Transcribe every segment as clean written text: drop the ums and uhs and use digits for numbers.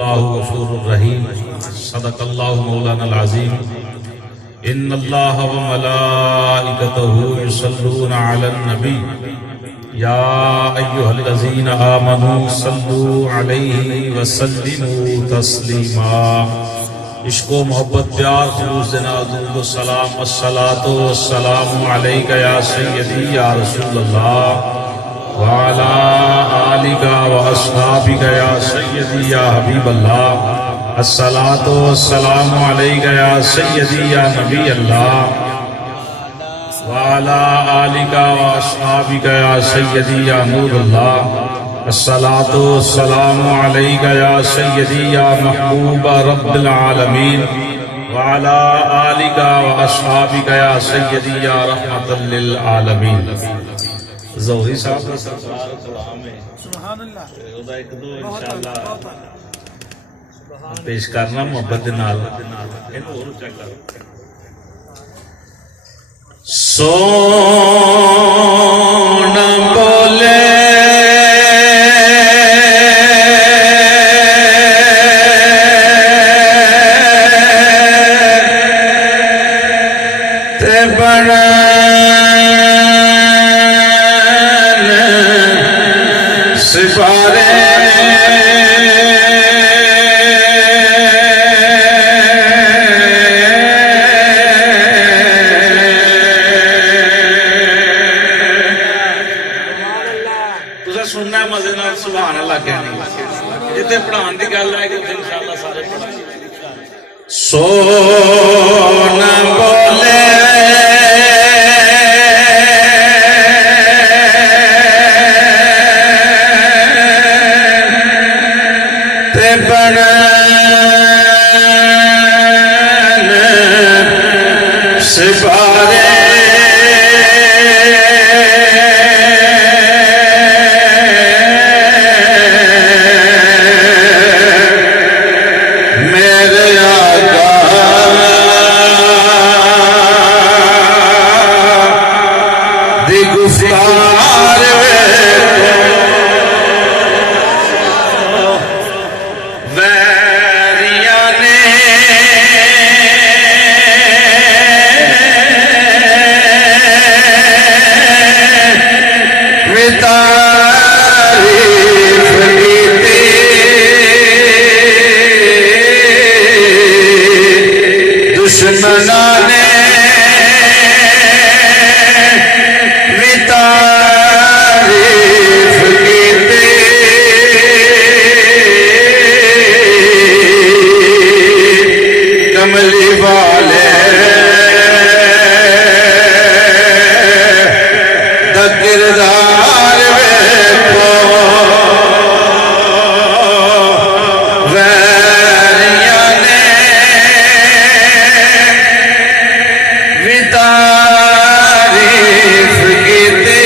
वल्लाहु गफूरुर रहीम। सदक़ल्लाहु मौलानाल अज़ीम। इन्नल्लाह व मलाइकतहु युसल्लूना अलन नबी या अय्युहल्लज़ीना आमनू सल्लू अलैहि व सल्लिमू तस्लीमा। इश्क़ो मोहब्बत प्यार खुलूस नाज़ुल सलाम अस्सलातु वस्सलामु अलैका या सय्यदी या रसूलल्लाह व अला आलिका व अस्हाबिका या सय्यदी या हबीबल्लाह। अस्सलातु वस्सलामु अलैका या सय्यदी या नबी अल्लाह व अला आलिका व अस्हाबिका या सय्यदी या नूरुल्लाह। अस्सलातु वस्सलामु अलैका या सय्यदी या महबूबा रब्बिल आलमीन व अला आलिका व अस्हाबिका या सय्यदी या रहमतल लिल आलमीन। ज़ोहरी साहब का सरकार कलाम है, सुभान अल्लाह। ओदा एक दो इंशाअल्लाह पेश करना मोहब्बत दे नाल इन्हू और चेक करो। सोना बोले सिपारे तुझे सुनना मजे नाल सुभान अल्लाह कहनी जिथे पढ़ाने की गल है कि इंशाअल्लाह सारे पढ़ाएंगे। सोना बोले सिपारे मेरे आका दी गुफ्तार वैरिया ने दुश्मना ने भी तारीफ कीती। कमली वाले दा किरदार वेखो वैरिया ने भी तारीफ कीती।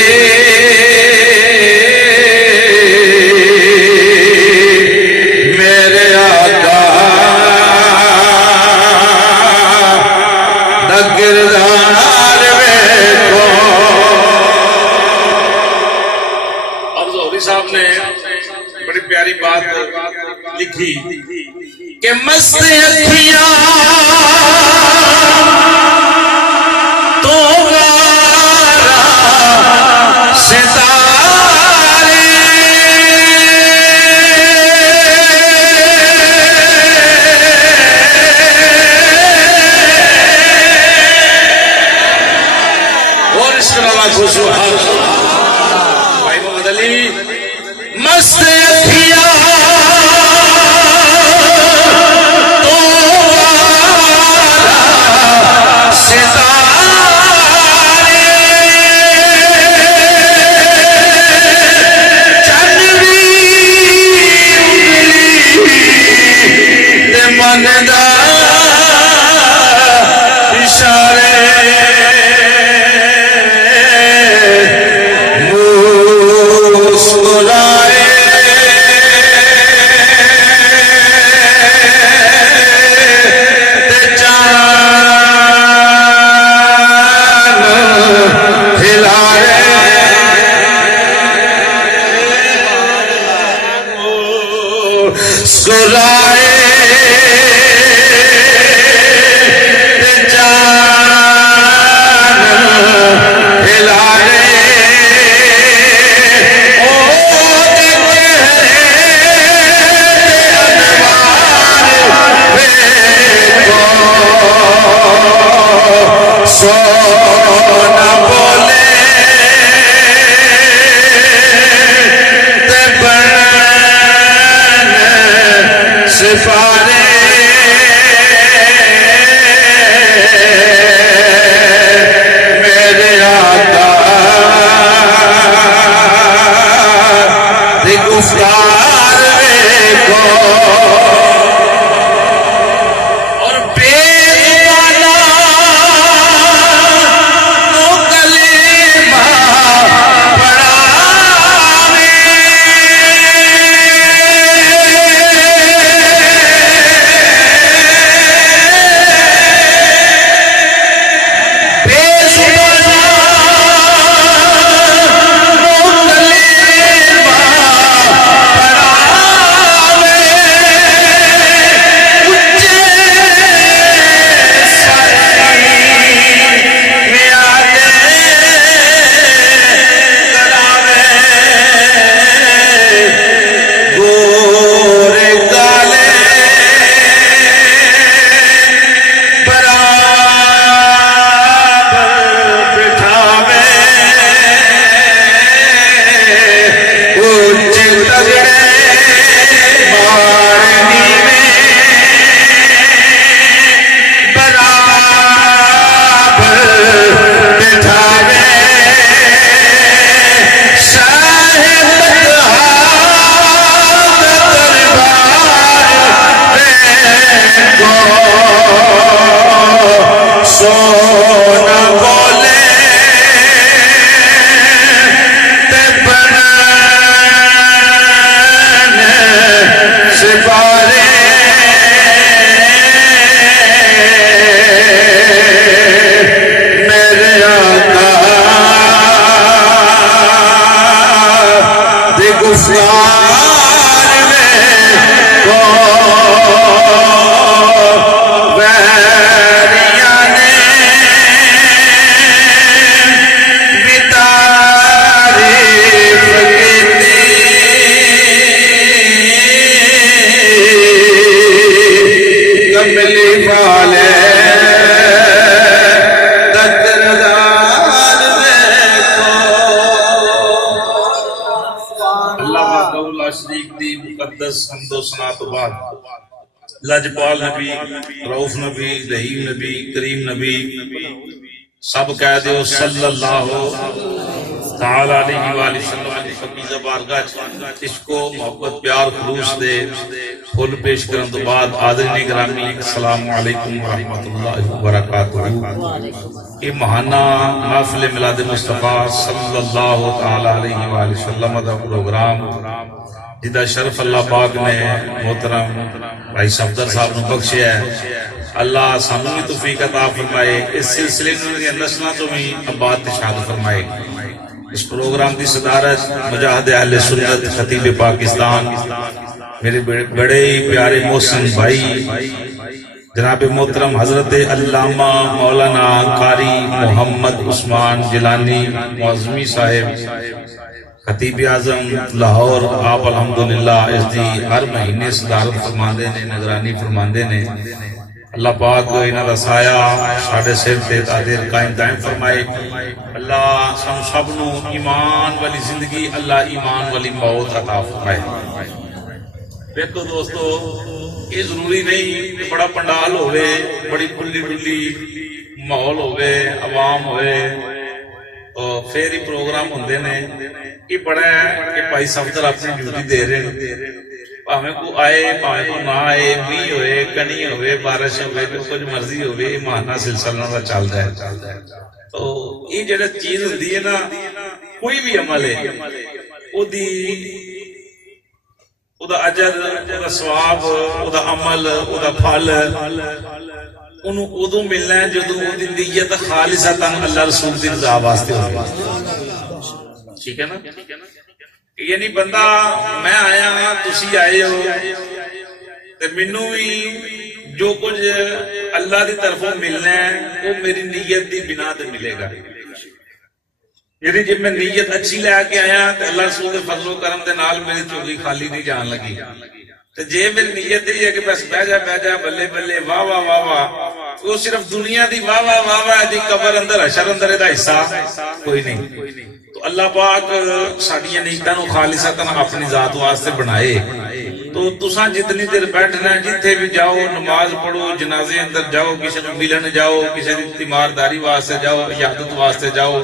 मेरे आका दा किरदार वेखो। अब ज़ोहरी साहब ने बड़ी प्यारी बात लिखी कि मस्त अखियां तो वारा सितारे और इसके अलावा खुश भाई मोहम्मद अली। मस्त अखियां तो वारा सितारे चंदवी ते मन दा इशारे मुस्कुराए मुस्कुरा आए लजपाल नबी, रऊफ नबी, रहीम नबी, करीम नबी सब कह दो सल्लल्लाहु ताला अलैहि वसल्लम की फकीज़ बारगाह इसको मोहब्बत प्यार खलूस दे फुल पेश करने तो बाद आदरणी गिरामी अस्सलाम वालेकुम व रहमतुल्लाहि व बरकातुहू। ये महाना महफिल मिलाद मुस्तफा सल्लल्लाहु ताला अलैहि वसल्लम का प्रोग्राम जिदा शरफ अल्लाह पाक ने मोहतरम भाई सफदर साहब ने बख्शिया है। अल्लाह सानू भी तौफीक अता फरमाए, इस सिलसिले में नस्लों तो भी अब्बाद इरशाद फरमाए। इस प्रोग्राम की सदारत मुजाहिद अहले सुन्नत खतीब पाकिस्तान मेरे बड़े ही प्यारे मोहसिन भाई जनाब मोहतरम हजरत अल्लामा मौलाना कारी मोहम्मद उस्मान जिलानी मुअज़्ज़मी साहिब खतीब आजम लाहौर आप अलहमदुलिल्लाह इसकी हर महीने सदारत फरमाते ने, निगरानी फरमाते ने। अल्लाह पाक इन्हां दा साया साडे सिर ते तादिर कायम दायम फरमाए। अल्लाह सानू सब नू ईमान वाली जिंदगी, अल्लाह ईमान वाली मौत अता फरमाए। देखो दोस्तों, ये जरूरी नहीं कि बड़ा पंडाल होवे, बड़ी खुली डुली माहौल होवे, आवाम होवे और फिर ही प्रोग्राम होंदे ने। ये बड़ा है कि भाई सफदर अपनी ड्यूटी दे रहे हैं, भावे को आए भावे को ना आए, मीह होए, कनी होवे, बारिश होवे, जो कुछ मर्जी होवे, महाना सिलसिला का चल रहा है। तो ये जो चीज होती है ना, कोई भी अमल है ओदी ओदा अजर, ओदा सवाब, ओदा अमल, ओदा फल उन्होंने उदों मिलना है जो नीयत खालिसतन अल्लाह रसूल की रज़ा वास्ते होगी। ठीक है ना? ये नहीं बंदा मैं आया तुसी आए हो ते मैनू भी जो कुछ अल्लाह की तरफों मिलना है वो मेरी नीयत की बिना ते मिलेगा। यदि जब मैं नीयत अच्छी लैके आया तो अल्लाह रसूल के फजलो करम के नाल मेरी झोली खाली नहीं जान लगी। तो जे मेरी नीयत यही है कि बस बह जा बल्ले बल्ले वाह वाह वाह वाह, वो सिर्फ दुनिया की वाह वाह वाह वाह दी कबर अंदर हशर अंदर इहदा हिस्सा कोई नहीं। तो अल्लाह पाक साडियां नीयतां नूं खालिसतन अपनी जात वास्ते बनाए। तो तुसा जितनी देर बैठना जिथे भी जाओ, नमाज पढ़ो, जनाजे अंदर जाओ, किसी को मिलन जाओ, किसी की तीमारदारी वास्ते जाओ, इयादत वास्ते जाओ,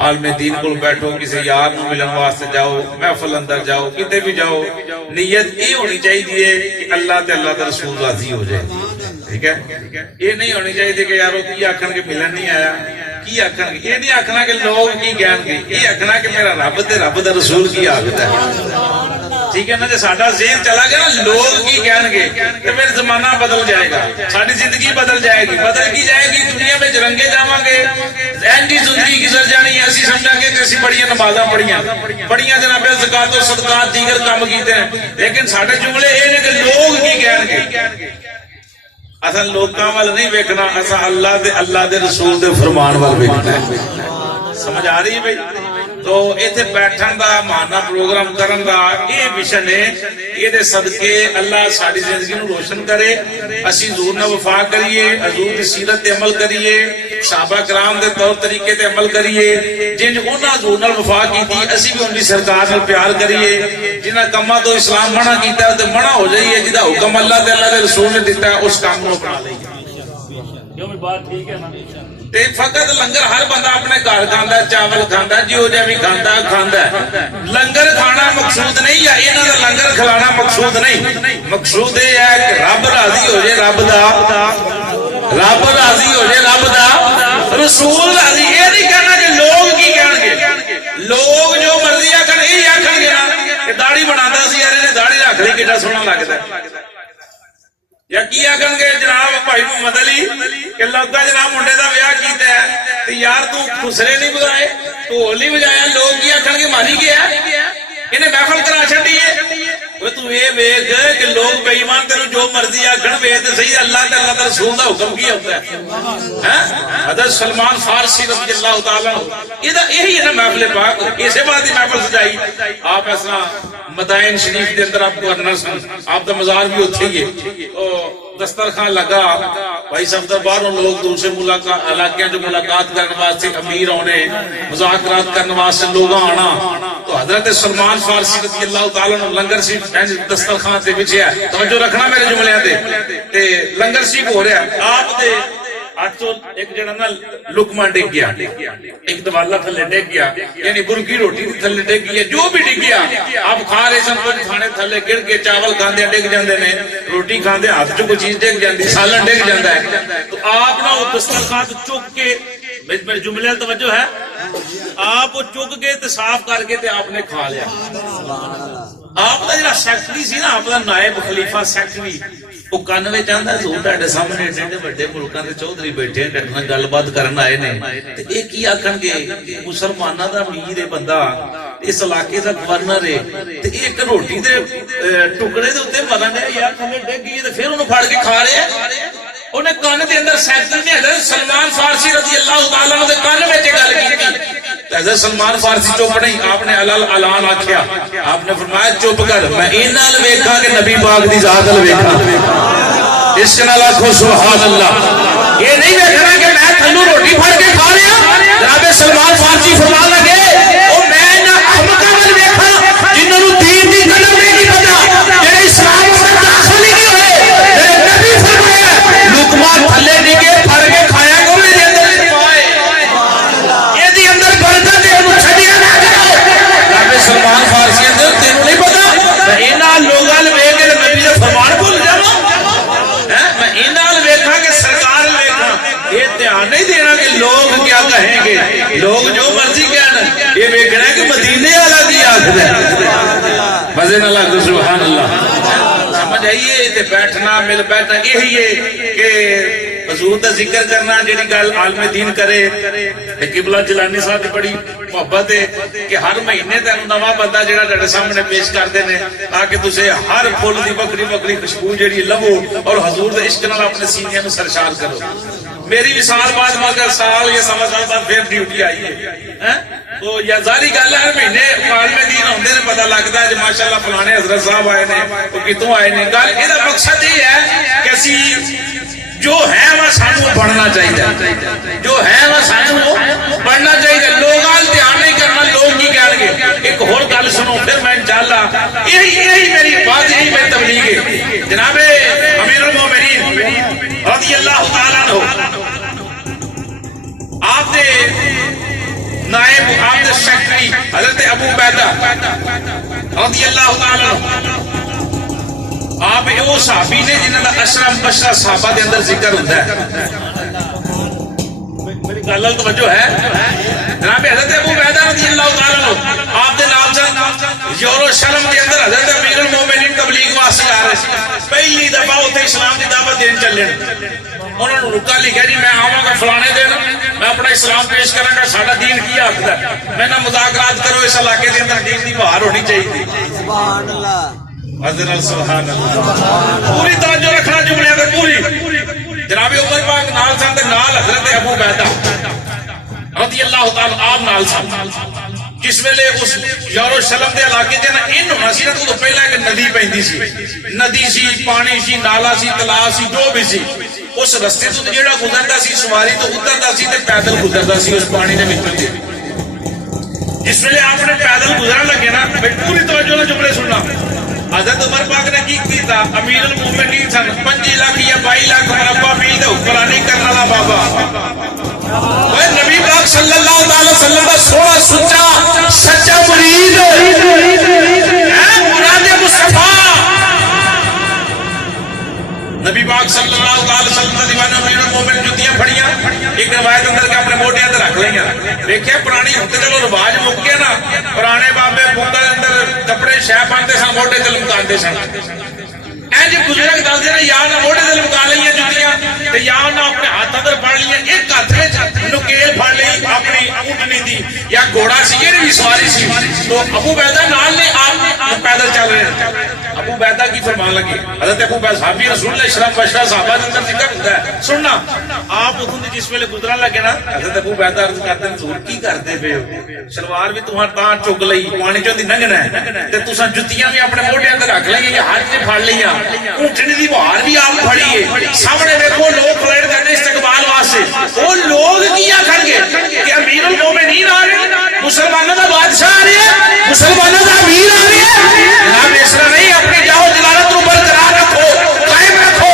आलमे दीन को बैठो, किसी यार को मिलन वास्ते जाओ, महफल अंदर जाओ, किते भी जाओ, नीयत ये होनी चाहिए कि अल्लाह ते अल्लाह दा रसूल राजी हो जाए। ठीक है, ये नहीं होनी चाहिए कि यार की आखन के मिलन नहीं आया, की आखन, ये नहीं आखना कि लोग की कहणगे, ये आखना कि मेरा रब ते रब दा रसूल की आखदा है। ठीक है ना, जो साडा ज़हन चला गया ना लोग की कहणगे तो फिर जमाना बदल जाएगा, साडी जिंदगी बदल जाएगी। बदल की जाएगी, दुनिया में रंगे जावांगे, एंडी जिंदगी गुजर जानी है। असि समझांगे कि असि बड़ियां नमाज़ां पढ़ियां जनाबे ज़कात सदकात दीगर काम कीते हैं, लेकिन साडे जुमले ये ने कि लोग की कहणगे। असा लोकां वल नहीं वेखना, असा अल्लाह दे अल्लाह दे रसूल दे फरमान वल वेखना है। समझ आ रही है भाई? तो इत्थे बैठन दा माना प्रोग्राम करन दा ये मिशन है। ये सदके अल्लाह साडी जिंदगी नूं रोशन करे, असी हजूर नाल वफा करिए, हजूर दी सीरत ते अमल करिए, सहाबा कराम दे तौर तरीके ते अमल करिए, जिंज उन्हां हजूर नाल वफा कीती असी भी उनकी सरकार नाल प्यार करिए। जिन्हां कम्मां तो इस्लाम मना कीता ते मना हो जाइए, जिहदा हुक्म अल्लाह ते अल्लाह दे रसूल ने दिता उस काम नूं अपना लईए। क्यों बात ठीक है ना? ते फकत लंगर हर बंदा अपने घर खांदा, चावल खांदा, जो भी खांदा खांदा। लंगर खाना मकसूद नहीं है, इन्हां दा लंगर खिलाना मकसूद नहीं। मकसूद ये है कि रब राजी हो जाए, रब राजी हो जाए, रब दा रसूल राजी। ये नहीं कहना कि लोग की कहणगे, लोग जो मर्जी आखण ये आखणगे ना कि दाढ़ी बनांदा सी यार इहने दाढ़ी रख ली किड्डा सोहना लगदा, या की आखणगे जनाब भाई मोहम्मद अली कि लौका जनाब मुंडे का ब्याह किया है तो यार तू खुसरे नहीं बजाए, ढोल नहीं बजाया, लोग की आखणगे मारी गया, इन्हें महफल करा छड्डी है। तू ये वेख कि लोग बेईमान तेन जो मर्जी आखण वेख तो सही, अल्लाह ते अल्लाह दा रसूल दा हुक्म की होता है। हज़रत सलमान फारसी रज़ी अल्लाह तआला इहदा यही है ना महफिल पाक, इसे बात ही महफिल सजाई। आप ऐसा मदाइन शरीफ के अंदर आपको करना सन, आपका मजार भी उत्थे ही है। तो दस्तरखान लगा, भाई सब बाहरों लोग दूसरे इलाकों जो मुलाकात करने वास्ते, अमीर आने, मुज़ाकरात करने वास्ते लोग आना। तो हजरत सलमान फारसी रज़ी अल्लाह तआला लंगर सी दस्तरखान से बिछिया, तवज्जो रखना मेरे जुमलियां ते लंगर सी हो रहा। आप दे एक जड़ा ना लुकमा डिग गया, एक दवाला थले डिग गया, यानी बुरकी रोटी थले डिग गई, जो भी डिग गया आप खा रहे सन, कुछ खाने थले गिर के चावल खाते डिग जाते ने, रोटी खाते हाथ च कोई चीज डिग जाती, सालन डिग जाता है। तो आप ना दस्तरखान चुक के, मेरे जुमले तवज्जो है, आप चुक के ते साफ करके ते आपने खा लिया। आपका जो सैकटरी सी ना, आपका नायब खलीफा सैकटरी, वो कन में चाहता हजूर तुहाडे सामने एडे वड्डे मुल्कां दे चौधरी बैठे हैं, तुहाडे नाल गलबात करन आए ने, ते ये की आखणगे मुसलमानां दा अमीर है बंदा, इस इलाके दा गवर्नर है, ते एक रोटी दे टुकड़े दे उत्ते मरन दे यार थल्ले डिग गई ते फिर उन्हें फड़ के खा रहे हैं। उन्हें कान के अंदर सैकटरी ने हज़रत सलमान फारसी रज़ी अल्लाह तआला अन्हु दे कान में गल की। हज़रत सलमान फारसी चुप नहीं, आपने अलल अलान आख्या, आपने फरमाया चुप कर, मैं इन्हां नाल वेखां कि नबी पाक दी जात नाल वेखां। इस नाल आखो सुभान अल्लाह। ये नहीं देखना कि मैं थल्लू रोटी फड़ के खा रहा। जनाब सलमान फारसी फरमान लगे ओ मैं ना अहमकां नाल वेखां जिन्हां नूं दीन दी कदर नहीं पता, जेड़े इस्लाम में दाखिल ही नहीं होए। मेरे नबी फरमाया लुकमा थल्ले डिगे फड़ के खाया को मेरे अंदर पाए, एदी अंदर बरकत है, उन्हें छड़िया ना करो। जनाब सलमान फारसी अंदर तेनू नहीं पता, मैं इन्हां लोगां ने वेख के नबी दे फरमान भूल जावां, मैं इन्हां वेखां कि सरकार वेखां। ये ध्यान नहीं देना कि लोग क्या कहेंगे, लोग जो मर्जी कहन, ये वेखना कि मदीने वाला की आखदा है। मजे नाल आखो सुभान अल्लाह। समझ आइए, बैठना मिल बैठना यही है कि हजूर का जिक्र करना जिहड़ी गल आलम दीन करे। किबला जिलानी साहब की बड़ी मुहब्बत है कि हर महीने तेन नवा बंदा जिहड़ा तुहाडे सामने पेश करते हैं ताकि तुसीं हर फुल की बखरी बखरी खुशबू जिहड़ी लवो और हजूर के इश्क नाल अपने सीनिया नूं सरशार करो। मेरी भी साल बाद मगर साल या सवा साल बाद फिर ड्यूटी आई है तो या जारी गल है हर महीने आलम दीन आउंदे ने पता लगता है माशाअल्लाह फलाने हजरत साहब आए ने तो कितों आए ने। गल इहदा मकसद ये है कि असीं जो है वह सानू बढ़ना चाहिए, जो है वह सानू बढ़ना चाहिए। लोग ध्यान नहीं करना लोग की कहेंगे। एक होर गल सुनो फिर मैं इंशाअल्लाह यही मेरी बात यही मेरी तबलीग है। जनाबे अमीरुल मोमिनीन रज़ियल्लाहु ताला अन्हु आपने नायब आपने सेक्रेटरी हजरत अबू बैदा रज़ियल्लाहु ताला अन्हु आप वो साहबी ने जिन्हों का अशरा बशरा साहबा के अंदर जिक्र होता है। मेरी गल तवज्जो है जनाब हजरत अबू बैदा रज़ियल्लाहु ताला अन्हु आप दे नाल चल यरूशलेम के अंदर हजरत अमीरुल मोमिनीन तबलीग वास्ते आ रहे पहली दफा उत्थे इस्लाम की दावत देन चले। उन्होंने रुका लिखा जी मैं आवांगा फलाने दिन मैं अपना इस्लाम पेश करांगा साडा दीन की आखदा मैं ना मुज़ाकरात करो इस इलाके के अंदर दीन की बहार होनी चाहिए। सुभान अल्लाह सुभान अल्लाह पूरी तवज्जो रखना जुमले पे पूरी। जनाब उमर पाक नाल सन ते नाल हजरत अबू बैदा रज़ियल्लाहु ताला आप नाल सन। जिस वेले उस यरूशलेम के इलाके च ना इन होना सी ना तो पहला एक नदी पैंदी सी नदी सी पानी सी नाला सी तलाब सी जो भी सी उस रस्ते तो जेड़ा गुजरता सी सवारी तो उतरता सी ते पैदल गुजरता सी उस पानी दे विच। जिस वेले आपने पैदल गुजरन लगे ना पूरी तवज्जो नाल जुमले सुनना। हजरत उमर पाक ने की कीता अमीरुल मोमिनीन सन 25 लाख या 22 लाख मरबा मील दे हुक्मरानी करने वाला बाबा ओए नबी पाक सल्लल्लाहु अलैहि वसल्लम का सोना सच्चा सच्चा मुरीद है मुराद मुस्तफा नबी पाक सल्लल्लाहु अलैहि वसल्लम का दीवाना अमीरुल मोमिनीन जुतियां फड़ियां एक रवायत अंदर के अपने मोटे अंदर रख लिया। देखिए पुरानी होते चलो रिवाज मुक गया ना पुराने बाबे बुंदा अंदर कपड़े शह पाते सन मोटे ते लमकाते सन। इंज बुजुर्ग दसदे ने या ना मोटे ते लमका लिया जुतियां या ना अपने हाथ अंदर फड़ लिया एक हाथ में नुकेल फड़ ली अपनी ऊंटनी दी या घोड़ा सी ये भी सवारी सी तो अबू बैदा नाल ने आप पैदल चल रहे। अबू बैदा की फरमान लगे हजरत अबू बैदा साहबी रसूल इस्लाम बशरा साहबा के अंदर जिक्र होता है। सुनना आप उधर जिस वेले गुजरन लगे ना हजरत अबू बैदा अर्ज करते हजूर की करते पे हो सलवार भी तुम्हारा तां चुग लई पानी चों दी लंघना है ते तुसां जुत्तियां भी अपने मोढे अंदर रख लईयां हाथ ते फड़ लईयां ऊंटनी दी बहार भी आप फड़ी है। सामने देखो लोग खड़े करते इस्तकबाल वास्ते वो लोग की आखणगे कि अमीरुल मोमिनीन आ रहे मुसलमानों का बादशाह आ रहा है मुसलमानों का अमीर आ रहा है। जनाब इस तरह नहीं अपनी जाओ जलालत को बरकरार रखो कायम रखो।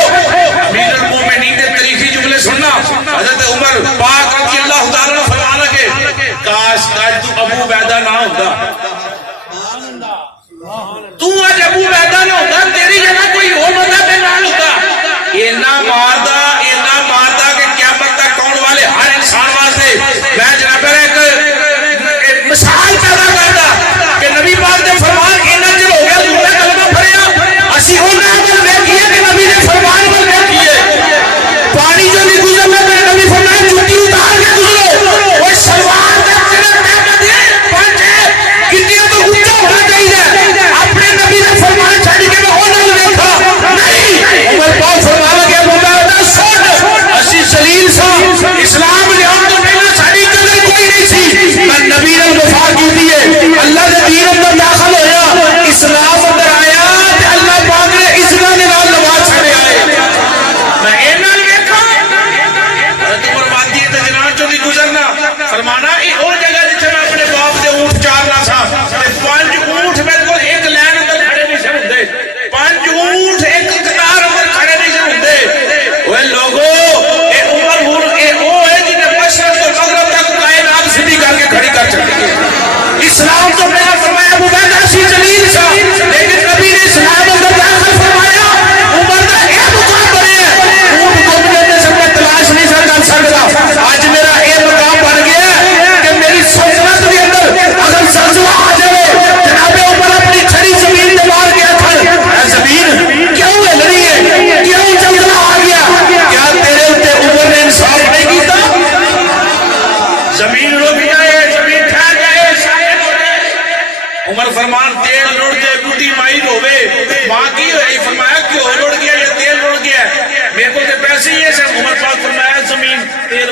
अमीरुल मोमिनीन के तरीफी जुमले सुनना हजरत उमर पाक रज़ियल्लाहु ताला अन्हु फरमान लगे काश तू अबू बैदा ना होता तू आज अबू बैदा ना होता तेरी जगह कोई और बंदा तेरे नाल होता। इन्ना मारदा कि क़यामत तक कौन वाले हर इंसान वास्ते मैं जनाब एक मिसाल पैदा करदा कि नबी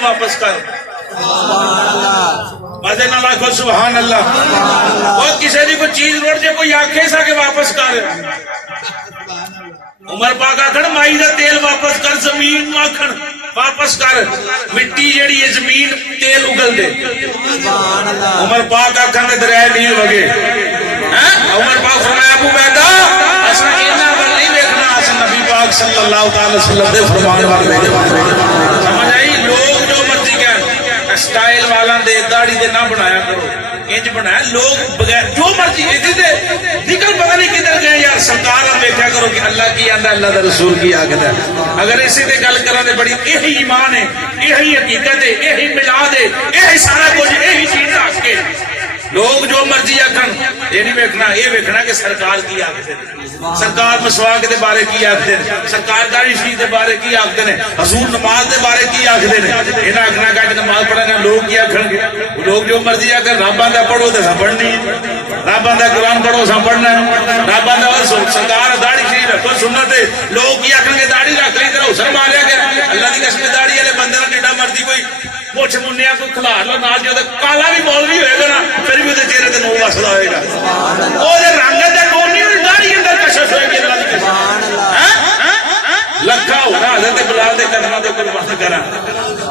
वापस कर। मजे ना लाखो सुभान अल्लाह। वो किसी की कोई चीज रोड जे कोई आखे सा के वापस कर। उमर पाक आखन माई का तेल वापस कर, जमीन आखन वापस कर, मिट्टी जेड़ी है जमीन तेल उगल दे। उमर पाक आखन दे दरिया नील वगे। उमर पाक फरमाया अबू बैदा असा इना वल नहीं देखना, असा नबी पाक सल्लल्लाहु अलैहि वसल्लम दे फरमान वाल देखना। समझ आई? लोग जो मर्जी कह स्टाइल वाला दे दाढ़ी दे ना बनाया करो, इंज बनाया लोग बगैर जो मर्जी निकल पता नहीं किधर गए यार। सरकार देखा करो कि अल्लाह की आंदा, अल्लाह का रसूल की आखदा। अगर इसी ते गल करा दे बड़ी यही ईमान है, यही हकीकत है, यही मिलाद है, यही सारा कुछ यही चीज रख के लोग जो मर्जी आखन ये नहीं वेखना, ये वेखना कि सरकार की आखदे, सरकार मसवाक के बारे की आखदे, सरकार दाढ़ी शरीफ के बारे की आखदे ने, हजूर नमाज के बारे की आखदे ने। इन्हें आखना कि नमाज पढ़ने लोग की आखणगे, लोग जो मर्जी आखन रब आंदा पढ़ो तो असां पढ़नी, रब आंदा कुरान पढ़ो असां पढ़ना, रब आंदा सरकार दाढ़ी शरीफ रखो सुन्नत है, लोग की आखणगे दाढ़ी रख ली तेरा हुसन मारिया गया। अल्लाह की कसम दाढ़ी वाले बंदे ना जिड्डा मर्जी कोई मुछ मुन्निया कोई खिला लो ना, जो काला भी मौलवी होएगा ना फिर भी उसके चेहरे से नूर वसदा होएगा। ओदे रंग दा नूर नहीं, ओदी दाढ़ी अंदर कशफ होएगी। अल्लाह की कसम लखा होना हज़रत बिलाल दे कदमां दे कुर्बान करा।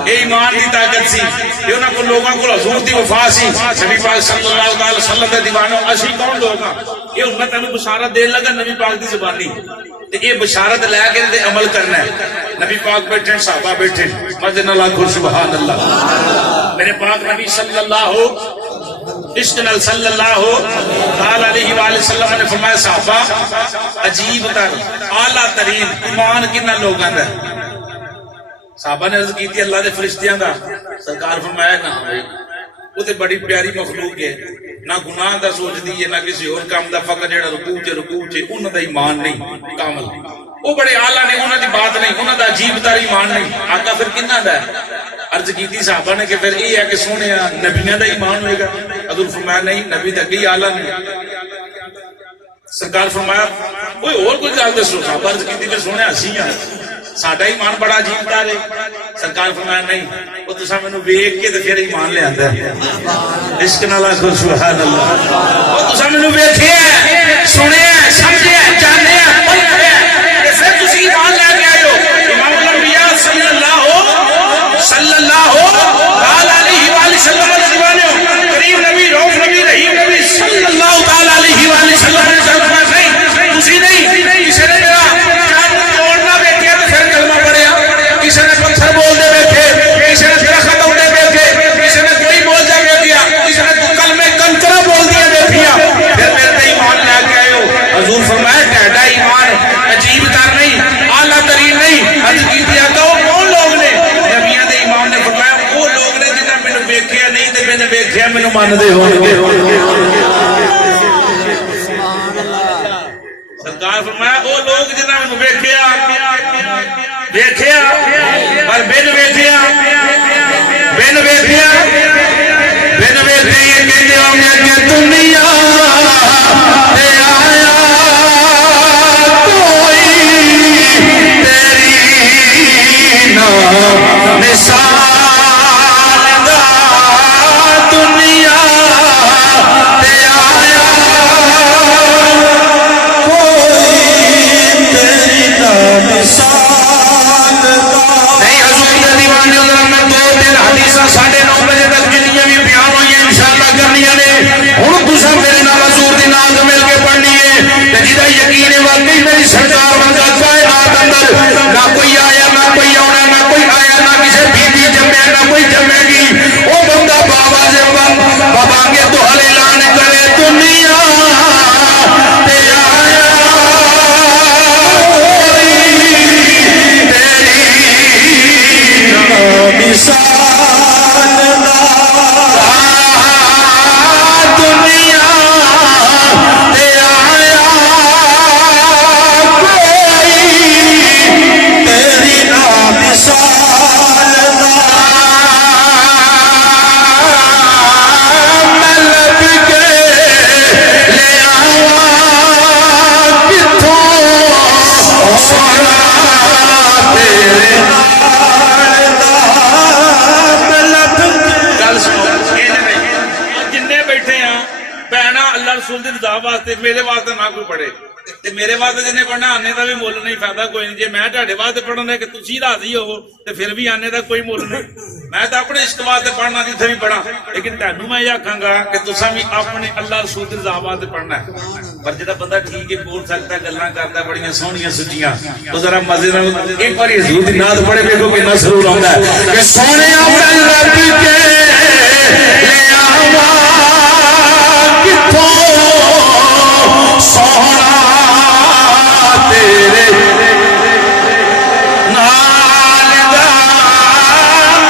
ये ईमान की ताकत सी, ये उन्हां को लोगों को हजूर दी वफा सी। नबी पाक सल्लल्लाहु अलैहि वसल्लम दे दीवानो असी कौन लोग हां? ये उम्मत तैनूं बशारत देन लगा नबी पाक दी जुबानी, ते ये बशारत लैके ते अमल करना है। नबी पाक बैठे, सहाबा बैठे, मजे ना लाखो सुभान अल्लाह। मेरे पाक नबी सल्लल्लाहु अलैहि वसल्लम ने फरमाया सहाबा अजीब तर आला तरीन ईमान किन्ना लोगां दा। सहाबा ने अर्ज की अल्लाह दे फरिश्तियां दा। सरकार फरमाया ना भाई वो तो बड़ी प्यारी मखलूक है, ना गुनाह दा सोचदी है ना किसी और काम दा, फकत जेड़ा रुकू च उन्हां दा ईमान नहीं कामल, वो बड़े आला ने, उन्हां दी बात नहीं, उन्हां दा अजीब तर ईमान नहीं। आका फिर किन्ना दा? अर्ज की साहबा ने कि फिर ये है कि सोने नबियां दा ईमान होएगा। हजूर फरमाया नहीं, नबी दा अगे आला नहीं। सरकार फरमाया कोई और कोई गल दसो। साहबा अर्ज की फिर सोने असी हां, साडा ईमान बड़ा अजीब तर है। सरकार फरमाया नहीं, वो तुसा मैनू वेख के ते फिर ईमान लियांदा है। इश्क नाल आखो सुभान अल्लाह। वो तुसा मैनू वेखिया, सुनिया, समझिया, जानिया, पढ़िया ते फिर तुसी ईमान लेके आए हो। इमाम अल अंबिया सल्लल्लाहु अलैहि वसल्लम दीवाने करीम नबी, रऊफ नबी, रहीम नबी सल्लल्लाहु अलैहि वसल्लम ने फरमाया नहीं तुसी नहीं, किसी ने मेरा कान तोड़ना देखे तो फिर कलमा पढ़िया, किसी ने पत्थर बोलते देखे, किसी ने दरख्त उड़े देखे, किसी ने कोई बोल जाके दिया, किसी ने कलमे कंकरा बोल दिया देखिया, फिर मेरे ईमान लेके आए हो। हजूर फरमाया टेढ़ा ईमान अजीब तर नहीं, आला तरीन नहीं। अर्ज की दिया तो कौन लोग ने? नबियां दे इमाम ने फरमाया वो लोग ने जिन्हां मैनू वेखिया नहीं ते मैंने वेखिया मैनू मनदे होणगे। सरकार फरमाया वो लोग जिन्हां मैनू वेखिया पर बिन वेखिया कहंदे होंगे कि दुनिया ते आया कोई तेरी ना मिसाल दा, दुनिया ते आया कोई तेरी ना ते मेरे वास्ते ना कोई पढ़े ते मेरे वास्ते जिन्हें पढ़ना आने का भी मुल नहीं, फायदा कोई नहीं। जे मैं तुहाडे वास्ते पढ़ना कि तुसीं राजी होवो ते फिर भी आने का कोई मुल नहीं। मैं तो अपने इश्क वास्ते पढ़ना जिथे भी पढ़ा, लेकिन तुहानू मैं आखांगा कि तुसां भी अपने अल्लाह रसूल दी रज़ा वास्ते पढ़ना है। पर जिहड़ा बंदा ठीक है बोल सकता, गल्लां करदा बड़ियां सोहणियां सुचियां, तो जरा मजे नाल एक बार हुजूर दी नात पढ़े देखो कितना सुरूर आउंदा है कि सोहणिया मैं रब के ले आवा किथों सोहणा तेरे नाल दा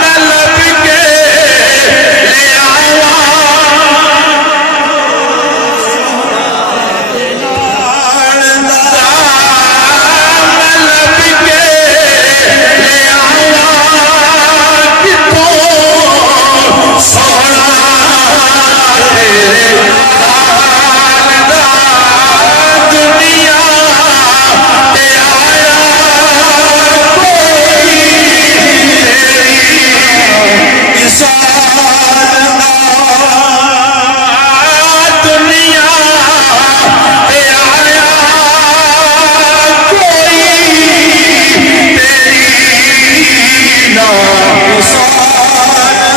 मैं लब के ले आवा नाल दा मैं लब के ले आवा किथों सोहणा तेरे नाल दा दुनिया ते आया कोई तेरी इसार दा दुनिया ते आया कोई तेरी ना इसार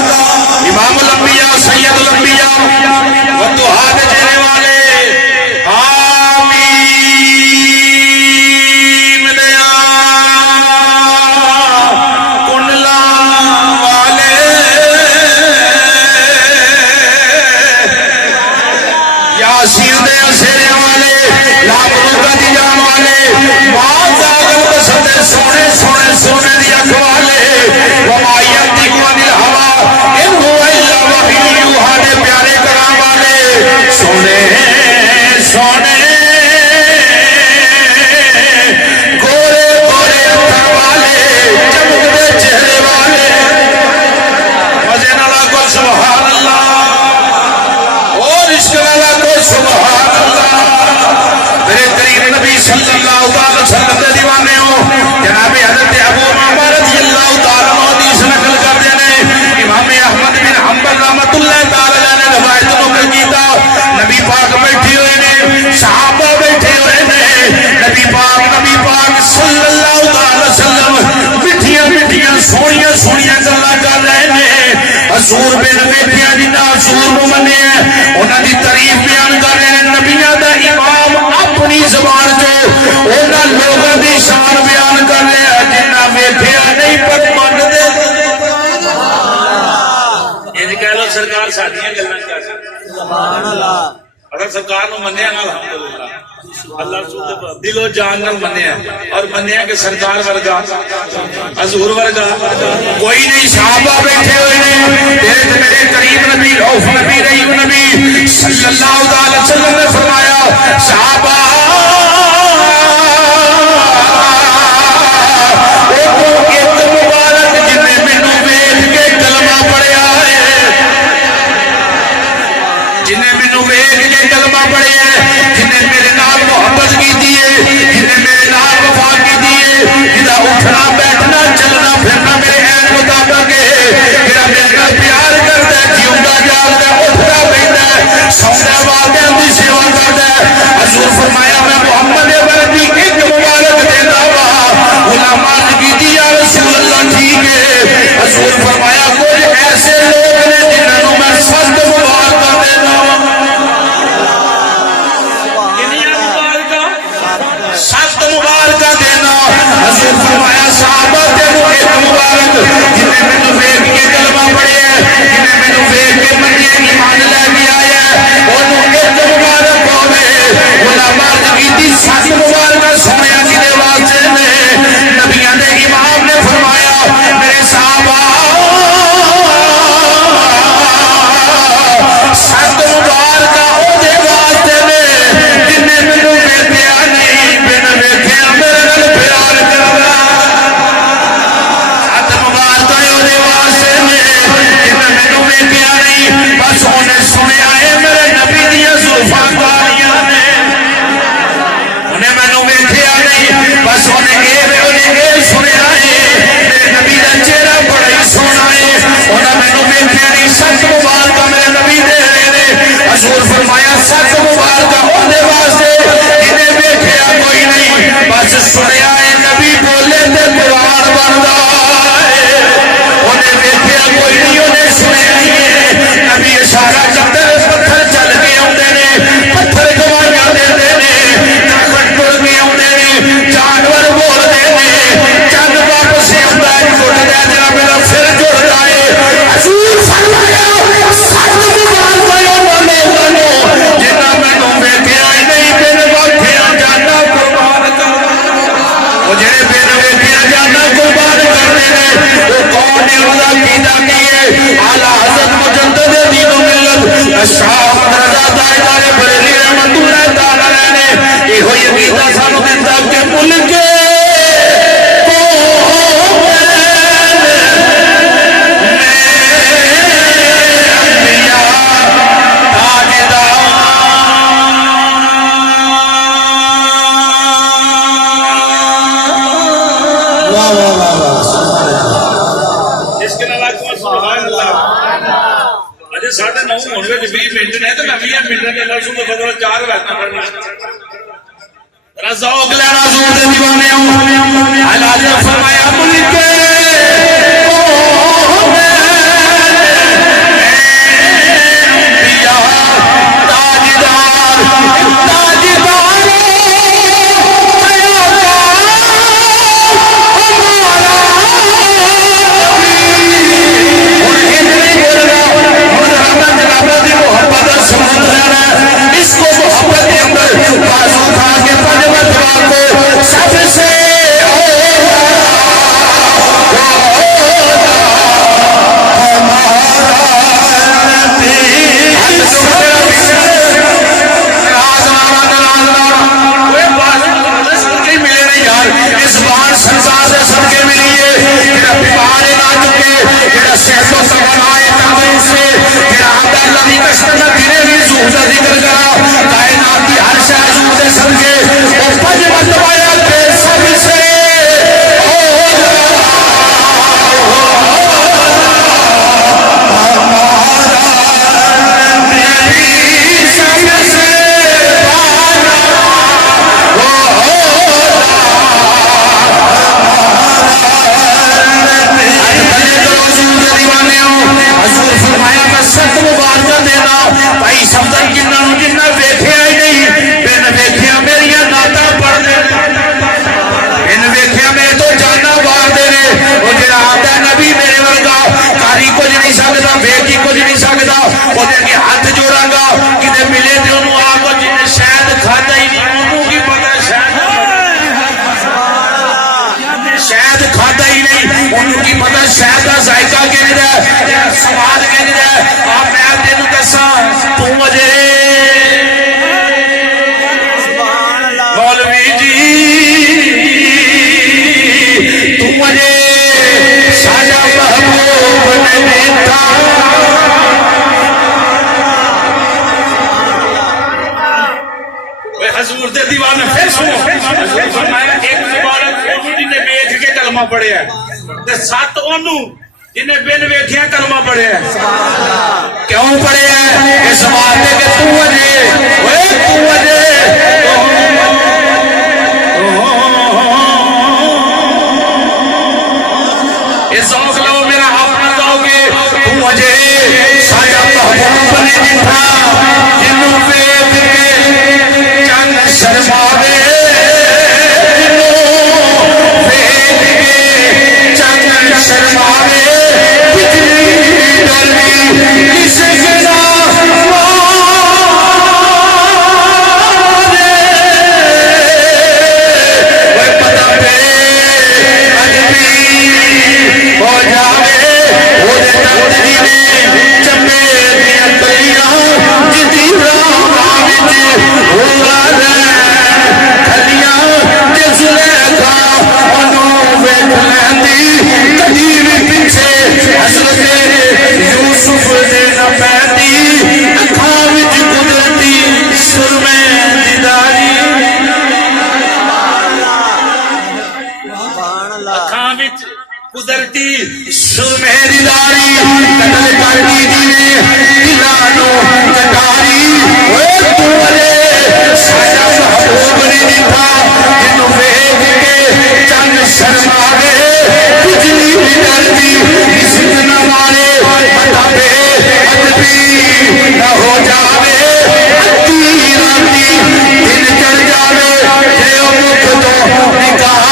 दा। इमामुल अंबिया सैयदुल अंबिया वद्दुहा दे चेहरे वाले आमीन दया कुंडला वाले यासीन दे असेरे वाले लाबरूका दी जान वाले मां जागल बसते सोने सोने सोने दी अख वाले वमायत दी गुआनिल हवा इन हुआ इल्ला वही यूहा दे प्यारे कलाम वाले सोने सोने गोरे गोरे अखर वाले चमकते चेहरे वाले मजे नाला को सुभान अल्लाह और इश्क वाला को सुभान अल्लाह। मेरे करीम नबी सल्लल्लाहु अलैहि वसल्लम दे दीवाने हो जनाब हजरत अबू उमामा रज़ियल्लाहु तआला अन्हु हदीस नकल करते ने। इमाम अहमद बिन हंबल रहमतुल्लाह तआला अलैह ने रवायत नकल कीता, नबी पाक बैठे हुए ने, सहाबा बैठे हुए ने, नबी पाक सल्लल्लाहु अलैहि वसल्लम मिठियां मिठियां सोहणियां सोहणियां गल्लां कर रहे ने। हजूर बिन वेखिया जिन्ना हजूर नूं मन्निया उन्हां दी तारीफ बयान कर रहे हैं। नबियां दा इमाम अपनी ज़बान चो उन्हां लोगां दी शान बयान कर रहे हैं जिन्ना वेखिया नहीं पर मनदे। इंज कह लो सरकार साडियां गल्लां कर सुभान अल्लाह। अगर सरकार नूं मन्निया ना अल्हम्दुलिल्लाह, अल्लाह रसूल दे दिलो जान नाल मन्निया और मन्निया कि सरकार वर्गा हजूर वर्गा कोई नहीं। सहाबा बैठे हुए ने, तेरे ते मेरे करीब नबी रऊफ नबी रहीम नबी सल्लल्लाहु अलैहि वसल्लम ने फरमाया सहाबा एक मुबारक जिन्हें मैनू वेख के कलमा पढ़िया है, जिन्हें मैनू वेख के कलमा पढ़िया है, जिन्हें मेरे नाल मोहब्बत की है, जिन्हें मेरे नाल वफा की है, जिदा उठना बैठना चलना फिरना मेरे ऐन मुताबिक है, मेरा मेरे नाल प्यार करता है, जीउंदा जागदा उठदा बैठदा सौदा वादे दी सेवा करदा। हजूर फरमाया मैं मोहम्मद वर्दी वाह वाह वाह वाह इसके अलावा सुभान अल्लाह अजे 9:30 होने में 20 मिनट ने तो मैं 20 मिनट के लफ्ज़ों को फजल 4 वैसा पढ़ना रज़ौक लेना ज़ूर दे दीवाने अल्लाह ने फरमाया मुल्क हाथ जोड़ांगा कि मिले तो आको जिन्हें शायद खाता ही नहीं की पता शायद खाता ही नहीं उनकी पता शायद का जायका कहता है स्वाद कहता है आप मैं तेन दसा तू मजे मौलवी जी तू मजे साजा महबूब ने देखा हजूर दे दीवाने फिर सुनो एक मुबारक जिन्हें वेख के कलमा पढ़िया ते 7 ओनू जिन्हें बिन वेखिया कलमा पढ़िया क्यों पढ़िया इस बात के तू अजे तू अजे इस शौक लो मेरा अपना जाओगे तू अजे साजा महबूब ने दिखा जिन्हों वेख के शर्मावे चंद शर्मावे कुदरती सुरमेरी दारी कतल कर दी दिलानो कटारी तू अरे साजा महबूब ने दिखा जिन्हों वेख के चंद शर्मावे बिजली डरती इश्क न मारे बता पे अदबी न हो जावे अद्धी राती दिन चढ़ जावे जे मुख तो निकाह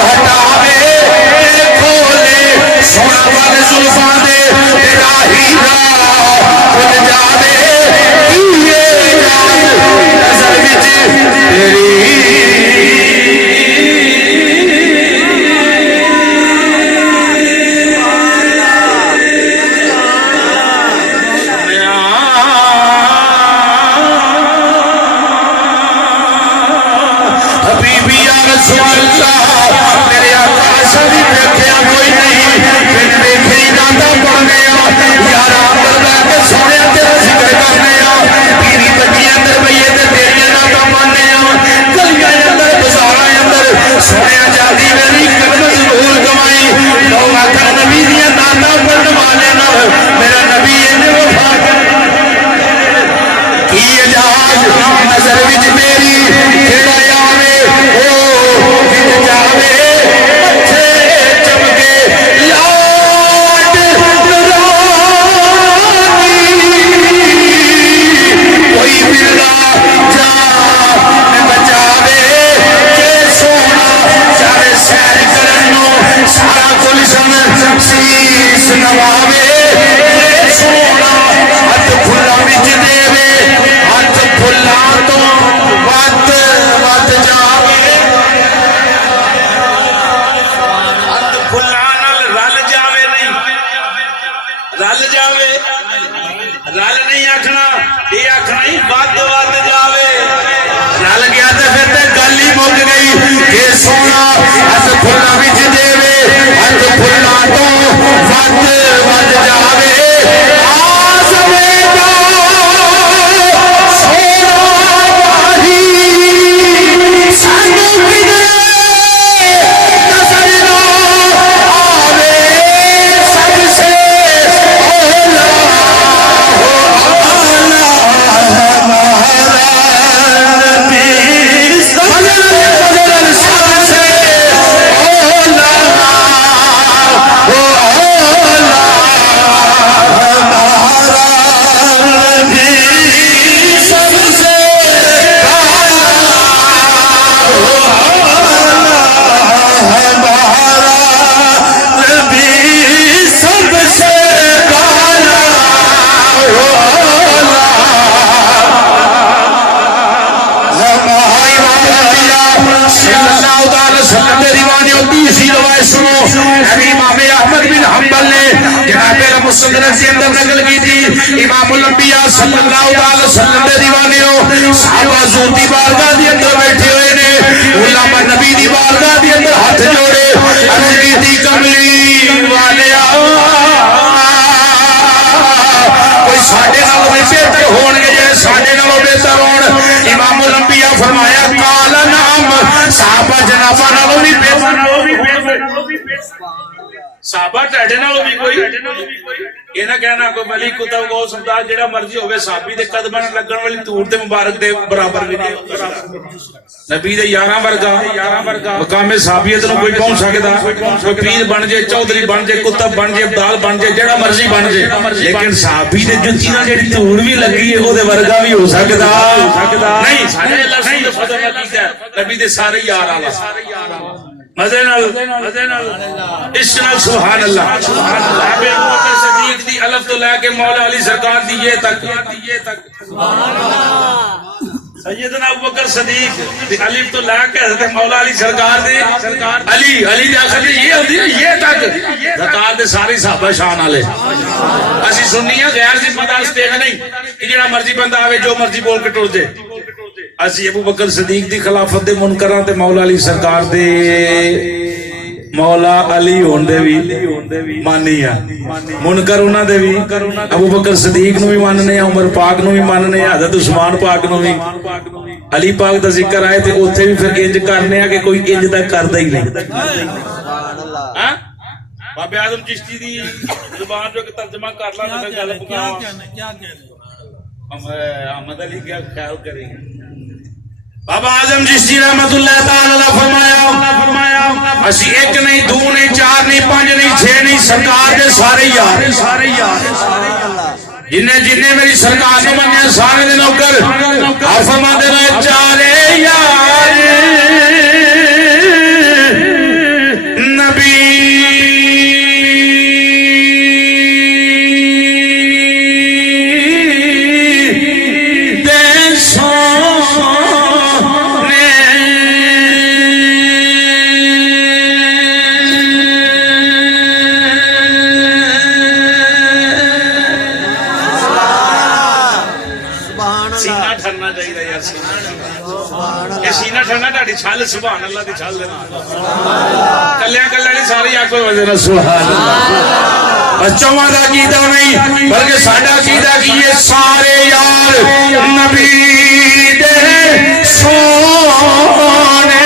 हटावे सोना वाले जुल्फां दे तेरा हीरा खुल जावे ये नजर विच तेरी हबीबी या रसूल अल्लाह मेरे आका सभी देखया कोई नहीं बिन देखे दादा पढ़ने यार अंदर के सोने तेरा जिक्र करने पीरी बजियां अंदर भईए ते तेरियां दादा मन सोने आजादी मेरी कदम जरूर कमाई लोग आखर नबी दिया दाता पढ़ने वाले ना मेरा नबी इन्हें वफा की जहाज नजर विच मेरी खेड़ा आवे ओ विच जावे अच्छे चमके लाड कोई मिलना जान बचावे के सोना जावे सैर करनो सारा गुलशन शीश नवावे सोना हथ फुल्ला विच देवे हथ फुल्ला तो वत वत जावे हथ फुल्ला नाल रल जावे नहीं रल जावे रल नहीं आखना ये आखना ही वत वत जावे रल गया तो फिर तो गल ही मुक गई के सोना हथ फुल्ला विच देवे हथ फुल्ला तो वत वत जावे आ सवेगा सोना वाही सानू किधरे नजर ना आवे सबसे ओला हो आला हमारा नबी सबसे ओला हो आला हमारा नबी सबसे काला हो हमारा नबी सबसे काला हो बैठे हुए ने उलामा नबी दी बारगाह दी अंदर हाथ जोड़े अर्ज कीती कमली वाले कोई साडे नालों भी बेहतर होणगे जे साडे नालों बेहतर होण इमामुल अंबिया फरमाया काला नाम साहबा जनाबा नालों भी बेहतर साहबा ढाडे नालों भी कोई ये ना कहना कोई मलिक कुतुब गौस सरदार जेड़ा मर्जी होवे साहबी दे कदमां नाल लगण वाली धूड़ ते मुबारक दे बराबर भी नहीं नबी दे यारां वर्गा मकामे साहबियत नूं कोई पहुंच सकदा कोई पीर बन जाए चौधरी बन जाए कुतुब बन जाए अब्दाल बन जाए जेड़ा मर्जी बन जाए लेकिन साहबी दे जुत्ती नाल जेड़ी धूड़ भी लगी है ओदे वर्गा भी हो सकदा नहीं साडे अल्लाह रसूल दे फजल नाल कीता नबी दे सारे यार आला मजे नाल इश्क नाल सुभान अल्लाह अबे बकर सदीक दी अलफ तो लेके मौला अली सरकार दी ये तक सुभान अल्लाह सैयदना अबू बकर सदीक दी अलिफ तो लेके हजरत मौला अली सरकार दी अली दी आखिर ये होती है ये तक सरकार दे सारे साहबा शान वाले असि सुन्नी है गैर जिम्मेदार स्टेज नहीं कि जेड़ा मर्जी बंदा आवे जो मर्जी बोल के टुर जाए असी अबू बकर सदीक दी खिलाफत दे मुनकरां ते मौला अली सरकार दे मौला अली होंदे भी मानी आ मुनकर उन्हां दे भी अबू बकर सदीक नूं भी मानने आ उमर पाक नूं भी मानने आ हज़रत उस्मान पाक नूं भी अली पाक दा जिक्र आए ते उत्थे भी फिर इंज करने आ कि कोई इंज दा करदा ही नहीं हां बाबे आजम चिश्ती दी जुबान जो तर्जमा कर ला ते गल क्या कहने अहमद अली क्या ख्याल करेंगे बाबा आजम चिश्ती रहमतुल्लाह ताला फरमाया असी एक नहीं दो नहीं चार नहीं पांच नहीं छह नहीं सरकार दे सारे यार जिन्हें जिन्हें मेरी सरकार ने मन्या सारे दे नौकर आप फरमाते रहे चारे यार नबी छल सुभान अल्लाह दी छल कल्या कल्या नहीं सारी आंखों वजह सुभान अल्लाह चौवां दा कीदा नहीं बल्कि साडा कीदा की ये सारे यार नबी दे सोने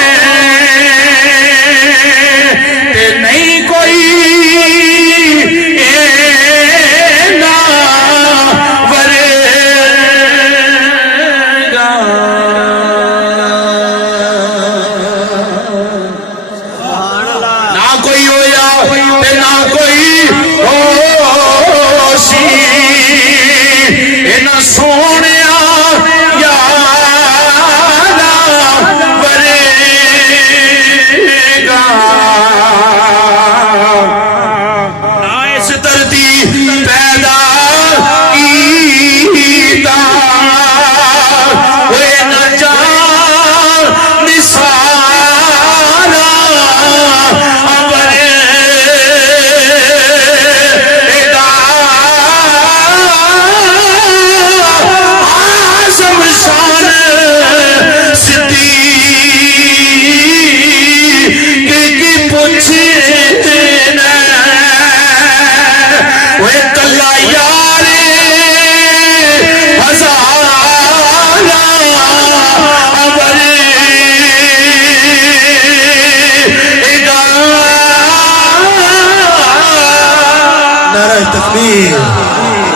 तकबीर,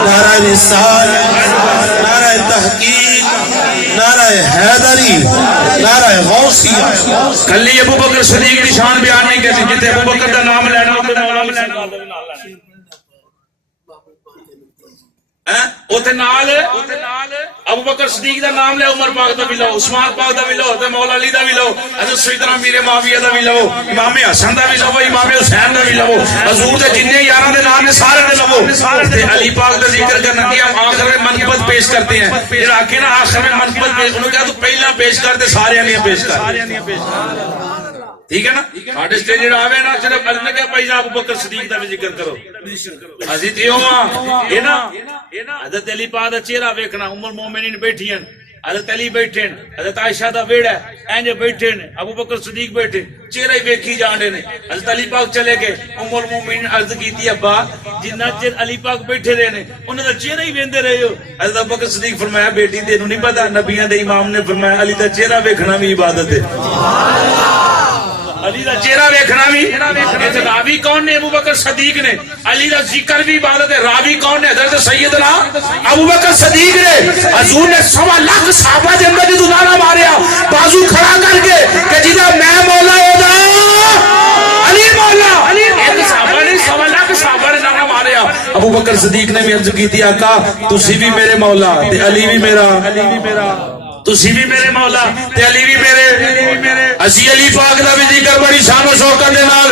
नारा रिसालत, नारा तहकीक, नारा हैदरी, नारा गौसिया। कली अबू बकर सदीक की शान बयान नहीं करती, जिथे अबू बकर का नाम लेना उथे नाल अबू बकर सदीक का नाम ले, उमर पाक का भी लो, उस्मान पाक का भी लो, मौला अली का भी लो, हज़रत सैयदना मीर मुआविया का भी लो, इमाम हसन का भी लो, इमाम हुसैन का भी लो, हजूर के जिन्ने यारां दे नाम ने सारे ने लो। ते अली पाक का जिक्र करना कि हम आखिर में मनक़बत पेश करते हैं। फिर आके ना आखिर में मनक़बत पेश, उन्होंने कहा तू पहला पेश कर दे, सारे ने पेश कर, ठीक है ना। साडे स्टेज आवे ना सिर्फ अल्लाह के भाई अबू बकर सदीक का भी जिक्र करो। असी ते ये ना हज़रत अली पाक दा चेहरा वेखना, उम्मुल मोमिनीन बैठी हैं, हज़रत अली बैठे, हज़रत आयशा दा वेड़ा इंज बैठे ने, अबू बकर सदीक बैठे, चेहरा ही वेखी जाने ने। हज़रत अली पाक चले गए, उम्मुल मोमिनीन अर्ज कीती अब्बा जिन्ना चिर अली पाक बैठे रहे ने उन्हां दा चेहरा ही वेंदे रहे हो। हज़रत अबू बकर सदीक फरमाया बेटी तेनू नहीं पता, नबियां दे इमाम ने फरमाया अली दा चेहरा वेखना भी इबादत है। अली का चेहरा वेखना भी। रावी कौन ने? अबू बकर सदीक ने। अली का जिक्र भी इबादत है। रावी कौन ने? हज़रत सैयदना अबू बकर सदीक ने। हजूर ने 1.25 लाख सहाबा दे अंदर जो नारा मारिया बाजू खड़ा करके कि जिदा मैं मौला होदा अली मौला। एक सहाबा ने 1.25 लाख सहाबा ने नारा मारिया। अबू बकर सदीक ने भी अर्ज की थी आका तुसी भी मेरे मौला ते अली भी मेरा, तुसी भी मेरे मौला ते अली भी मेरे। असी अली पाक दा भी जिक्र बड़ी शानो शौकत दे नाल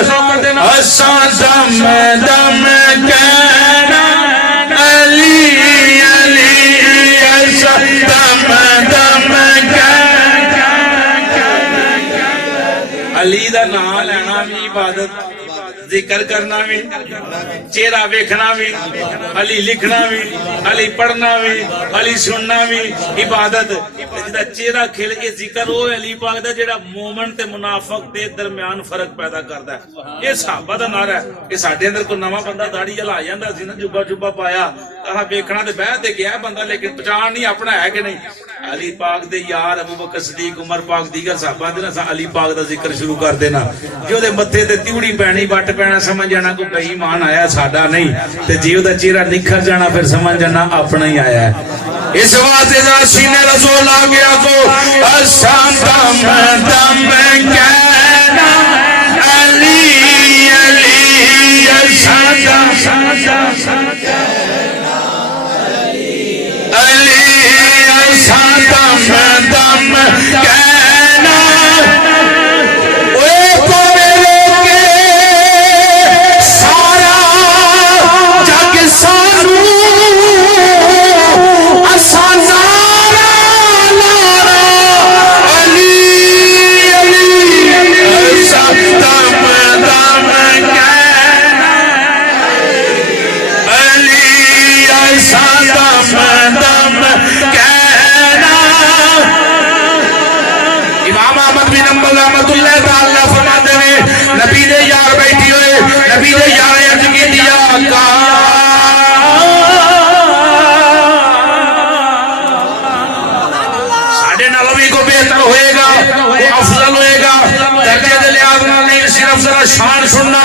असां दम दम कहना अली अली असां दम दम कहना। अली दा नाम लेना भी इबादत, जिक्र करना भी, चेहरा वेखना भी, अली लिखना भी, अली पढ़ना भी, अली सुनना भी इबादत। जिहदा चेहरा खिल के जिक्र हो अली पाक दा जेड़ा मोमिन ते मुनाफिक दे दरमियान फर्क पैदा करदा है। ये सहाबा दा नारा है। ये साडे अंदर कोई नवा बंदा दाढ़ी हला जांदा सी ना, जुब्बा जुब्बा पाया कहा वेखना ते बह ते गया बंदा, लेकिन पहचान नहीं अपना है कि नहीं। अली पाक दे यार अबू बकर सदीक, उमर पाक, दीगर सहाबा दे ना अली पाक दा जिक्र शुरू कर देना। जो दे मत्थे ते तिउड़ी पैनी वट पैना समझ जाना कोई बेईमान आया साडा नहीं, ते जे ओदा चेहरा निखर जाना फिर समझ जाना अपना ही आया है। इस वास्ते दा सीने रसूल आ गया को असां दम दम कहना अली अली असां दम अली असां दम दम कहना। नबी दे यार बैठी हुए, नबी दे यार अर्ज की दिया साढ़े नालों भी को बेहतर होएगा, अफजल होएगा, दर्जे दे लिहाज नाल नहीं सिर्फ जरा शान सुनना।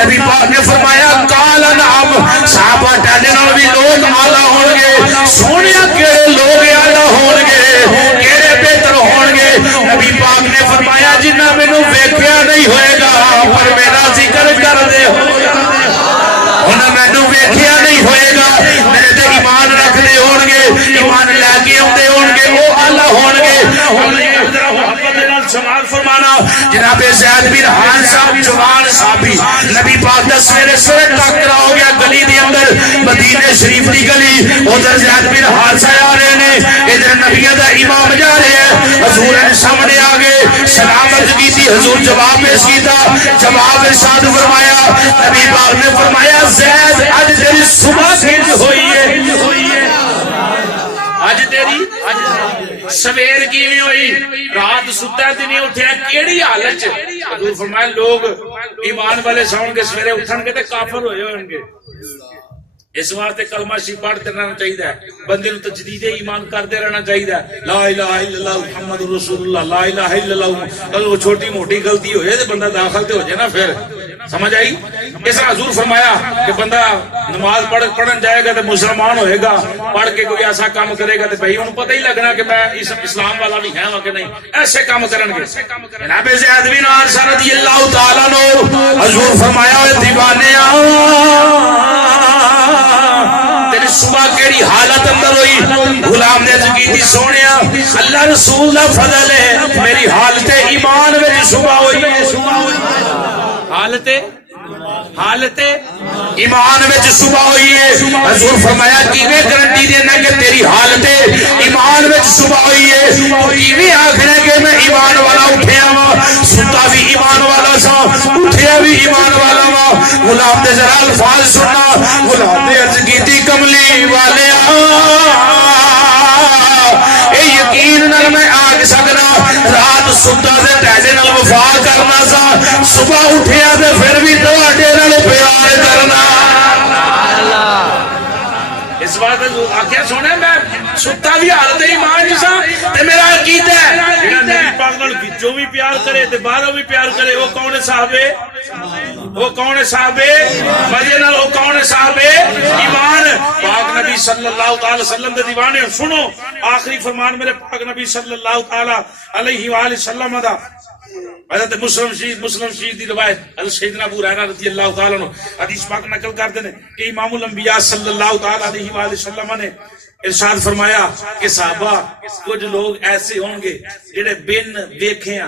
नबी पाक ने फरमाया काल नाम साहबा टाडे नाल भी लोग आला होंगे, सोनिया केड़े लोग आला होंगे, केड़े बेहतर होंगे। नबी पाक ने फरमाया जिन्ना मैनू वेख्या नहीं होएगा पर मेरा जिक्र कर दे, उन्हें मैनू वेख्या नहीं होएगा मेरे ते ईमान रखते होंगे, ईमान लैके आते होंगे, वो आला होंगे। समाल फरमाना जनाबे ज़ैद बिन हान साहब जवान साहबी नबी पाक दा सवेरे सवेरे टकरा हो गया गली दे अंदर, मदीने शरीफ दी गली, उधर ज़ैद बिन हान साहब आ रहे ने, इधर नबियां दा इमाम जा रहे हैं। हजूर ने सामने आ गए, सलाम अर्ज की थी, हजूर जवाब पेश कीता, जवाब इरशाद फरमाया। नबी पाक ने फरमाया ज़ैद आज तेरी सुबह किंज होई है, आज तेरी सवेर किवें होई, रात सुता ते नहीं उठिया, केड़ी हालत च? हजूर फरमाया लोग ईमान वाले सौणगे सवेरे उठणगे ते काफिर होए होणगे। इस वास्ते कलमा शी पढ़ते रहना चाहिए, बंदे नूं तजदीद ईमान करते रहना चाहिए। ला इलाहा इल्लल्लाह मुहम्मदुर रसूलुल्लाह, ला इलाहा इल्लल्लाह। कल वो छोटी मोटी गलती हो जाए तो बंदा दाखिल तो हो जाए ना, फिर समझ आई? इस हजूर फरमाया कि बंदा नमाज पढ़न जाएगा तो मुसलमान होएगा, पढ़ के कोई ऐसा काम करेगा तो भाई उन्हें पता ही लगना कि मैं इस्लाम वाला भी है कि नहीं, ऐसे काम करेंगे। जनाब ज़ैद बिन हारिसा रज़ियल्लाहु ताला अन्हु हजूर फरमाया दीवाने तेरी सुबह केड़ी हालत अंदर हुई? गुलाम ने अर्ज की सोने अल्लाह रसूल दा फजल है मेरी हालत ईमान में सुबह हुई है। हालत ईमान में सुबह हुई है। हजूर फरमाया किवें गारंटी देना कि तेरी हालत ईमान में सुबह हुई है? किवें आखना कि मैं ईमान वाला उठिया वा, सुता भी ईमान वाला सा, उठिया भी ईमान वाला वा। गुलाम ने जरा अल्फाज सुनना। गुलाम ने अर्ज की कमली वाले यकीन नाल मैं आख सकना रात सुता से तैजे नाल वफा करना सा, सुबह उठिया ते फिर भी तुहाडे नाल प्यार करना। इस बात आख्या सोने मैं सुता भी हालत ईमान ही सा ते मेरा अकीदा है जेड़ा नबी पाक नाल विचों भी प्यार करे ते बाहरों भी प्यार करे। वो कौन है साहबे? वो कौन है साहबे? मजे नाल वो कौन है साहबे? ईमान पाक नबी सल्लल्लाहु अलैहि वसल्लम दे दीवाने। सुनो आखिरी फरमान मेरे पाक नबी सल्लल्लाहु अलैहि वसल्लम दा हज़रत मुस्लिम शरीफ दी रिवायत हज़रत सैयदना अबू हुरैरा रज़ियल्लाहु ताला अन्हु हदीस पाक नकल करते हैं कि इमामुल अंबिया सल्लल्लाहु ताला अलैहि वसल्लम ने इरशाद फरमाया कि साहबा कुछ लोग ऐसे होंगे जेड़े बिन वेखिया